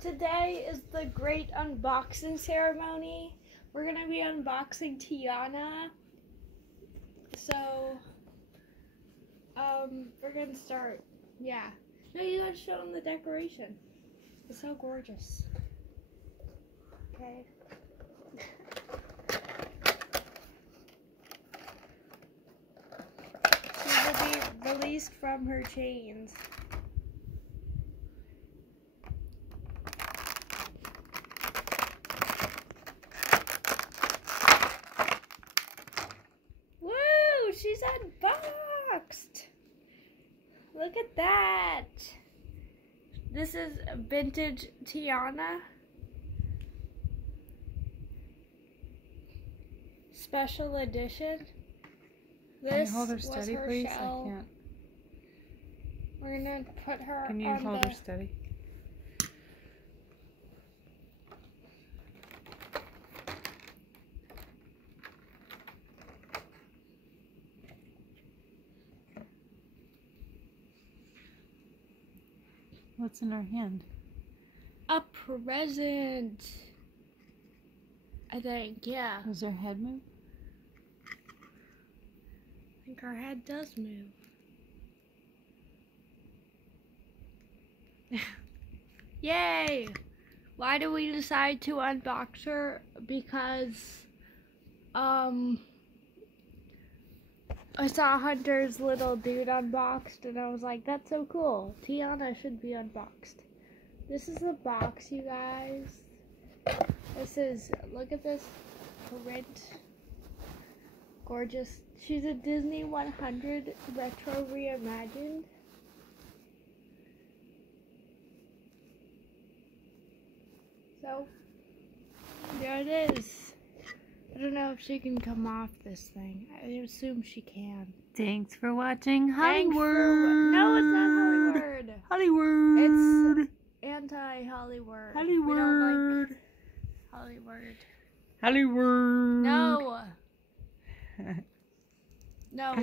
Today is the great unboxing ceremony. We're gonna be unboxing Tiana. So, we're gonna start. Yeah. No, you gotta show them the decoration. It's so gorgeous. Okay. She will be released from her chains. Woo! She's unboxed! Look at that! This is vintage Tiana. Special edition. This Can you hold her steady, was her please? shell. I can't. We're gonna put her Can you on hold her steady? What's in her hand? A present. I think, yeah. Does her head move? I think her head does move. Yay! Why did we decide to unbox her? Because, I saw Hunter's little dude unboxed and I was like, that's so cool. Tiana should be unboxed. This is the box, you guys. This is, look at this print. Gorgeous. She's a Disney 100 retro reimagined. So, there it is. I don't know if she can come off this thing. I assume she can. Thanks for watching Thanks Hollywood. No, it's not Hollywood. Hollywood. It's anti-Hollywood. Hollywood. We don't like Hollywood. Hollywood. No. No.